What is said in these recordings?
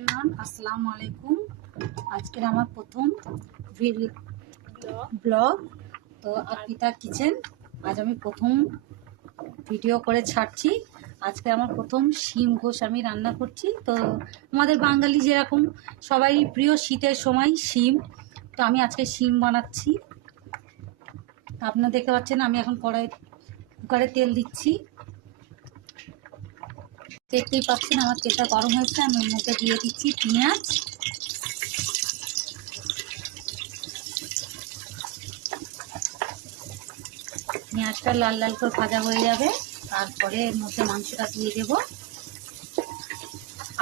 Everyone, আসসালামু আলাইকুম। আজকের আমার প্রথম ব্লগ তো অর্পিতা কিচেন। আজ আমি প্রথম ভিডিও করে ছাড়ছি। আজকে আমার প্রথম শিম ঘোষ আমি রান্না করছি। তো আমাদের বাঙালি যেরকম সবাই প্রিয় শীতের সময় শিম, তো আমি আজকে শিম বানাচ্ছি। আপনারা দেখতে পাচ্ছেন আমি এখন কুকারে তেল দিচ্ছি। দেখতেই পাচ্ছেন আমার তেলটা গরম হয়েছে। আমি এর মধ্যে দিয়ে দিচ্ছি পেঁয়াজ। পেঁয়াজটা লাল লাল করে ভাজা হয়ে যাবে, তারপরে এর মধ্যে মাংসটা দিয়ে দেব।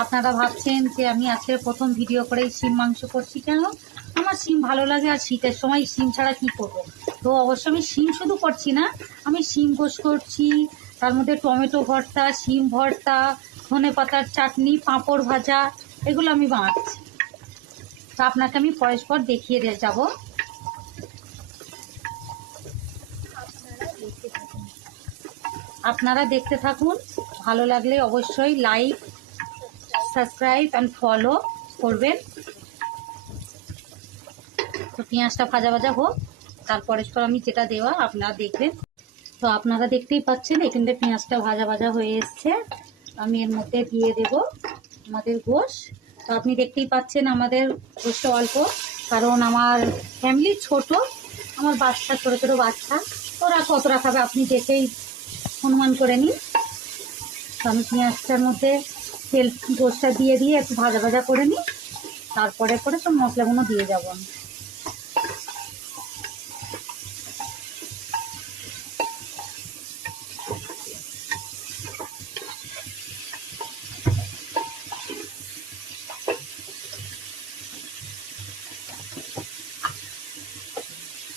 আপনারা ভাবছেন যে আমি আজকে প্রথম ভিডিও করে শিম মাংস করছি কেন? আমার শিম ভালো লাগে, আর শীতের সময় শিম ছাড়া কি করব। তো অবশ্য আমি শিম শুধু করছি না, আমি শিম ঘোষ করছি, তার মধ্যে টমেটো ভর্তা, শিম ভর্তা, ধনেপাতার চাটনি, পাঁপড় ভাজা, এগুলো আমি বানাচ্ছি। তো আপনাকে আমি পরস্পর দেখিয়ে যাব। আপনারা দেখতে থাকুন। ভালো লাগলে অবশ্যই লাইক, সাবস্ক্রাইব অ্যান্ড ফলো করবেন। তো পেঁয়াজটা ভাজা ভাজা হোক, তারপরে আমি যেটা দেওয়া আপনারা দেখবেন। তো আপনারা দেখতেই পাচ্ছেন এখান থেকে পেঁয়াজটা ভাজা ভাজা হয়ে এসছে। আমি এর মধ্যে দিয়ে দেব আমাদের গোশ। তো আপনি দেখতেই পাচ্ছেন আমাদের গোশটা অল্প, কারণ আমার ফ্যামিলি ছোট, আমার বাচ্চা ছোটো ছোটো বাচ্চা, ওরা কতটা খাবে আপনি দেখেই অনুমান করে নিন। তো আমি পেঁয়াজটার মধ্যে তেল গোশটা দিয়ে একটু ভাজা ভাজা করে নিই, তারপরে সব মশলাগুলো দিয়ে যাব আমি।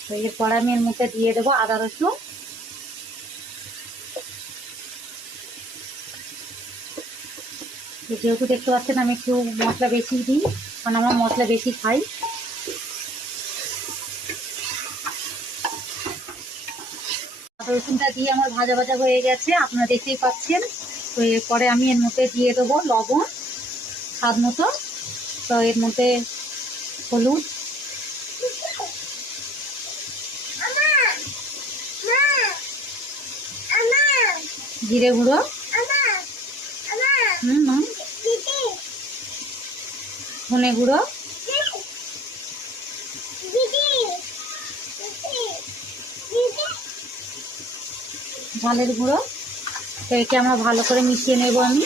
তো এরপর আমি এর মধ্যে দিয়ে দেবো আদা রসুন। যেহেতু দেখতে পাচ্ছেন আমি একটু মশলা বেশি দিই, কারণ আমরা মশলা বেশি খাই। আদা রসুনটা দিয়ে আমার ভাজা ভাজা হয়ে গেছে, আপনারা দেখতেই পাচ্ছেন। তো এরপরে আমি এর মধ্যে দিয়ে দেবো লবণ স্বাদ মতো। তো এর মধ্যে হলুদ, জিরে গুঁড়ো, ধনে গুঁড়ো, ঝালের গুঁড়ো। তো একে আমরা ভালো করে মিশিয়ে নেব আমি।